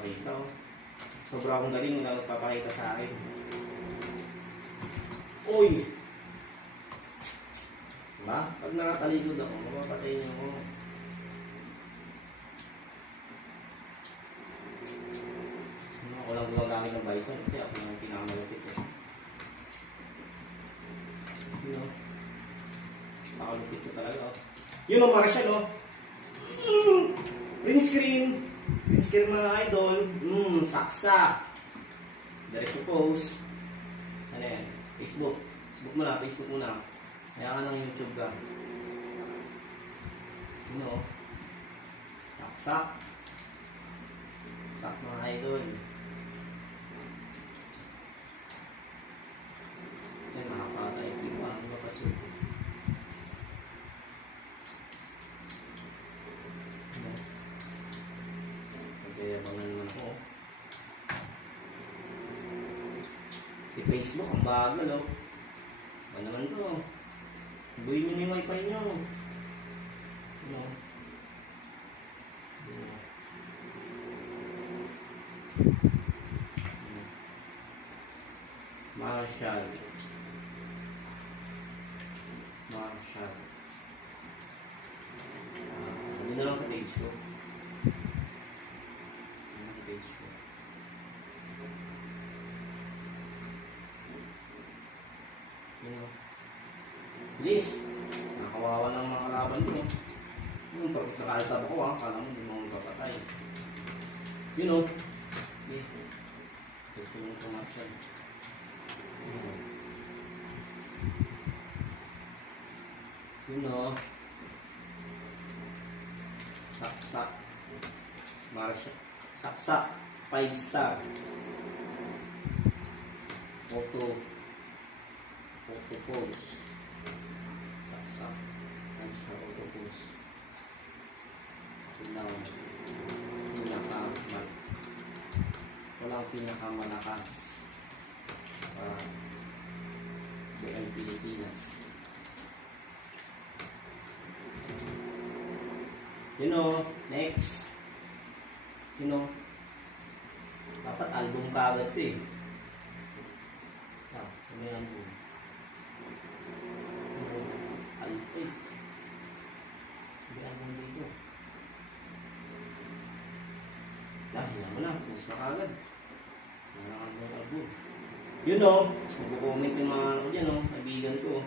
magpapakita. Oh. Sobra akong galing na magpapakita sa akin. Uy! Diba? Pag nakatalikod ako, mapapatay niyo ako. Ako lang gumagamit ng bison kasi ako yung pinakamalapit eh. Nakalupit ko talaga. Oh. Yun ang Marshall, oh. Print screen. Print screen mga idol. Saksa. Direct to post. Ano yan? Facebook. Facebook muna. Facebook muna. Kaya ka ng YouTube ka. Yun, oh. Saksak. Sak mga idol. Yan, makapatay. Hindi mo ang mapasok. Pagkayabangan naman ako. I-Facebook, ang bagal, oh. Ba naman to? Buhay nyo yung wifi nyo. Ano? Marshall. Hindi na lang sa page ko. Sa page ko. Please. Nakawawa ng mga kalaban ko. Yung pag nakalitab ako kala mo hindi mo magpapatay. You know. Okay. Ito yung commercial. You know. Saksak. Marshall. Saksak. 5 star. Photo pose. Saksak. 5 star auto pose. Walang pinakamalakas sa BL Pilipinas. You know, next. You know, dapat album ka agad ito eh. So may album. Album. May album dito. Hilang mo na. Post na kagad. Album. You know, magpo-comment yung mga ano dyan, kaibigan ko.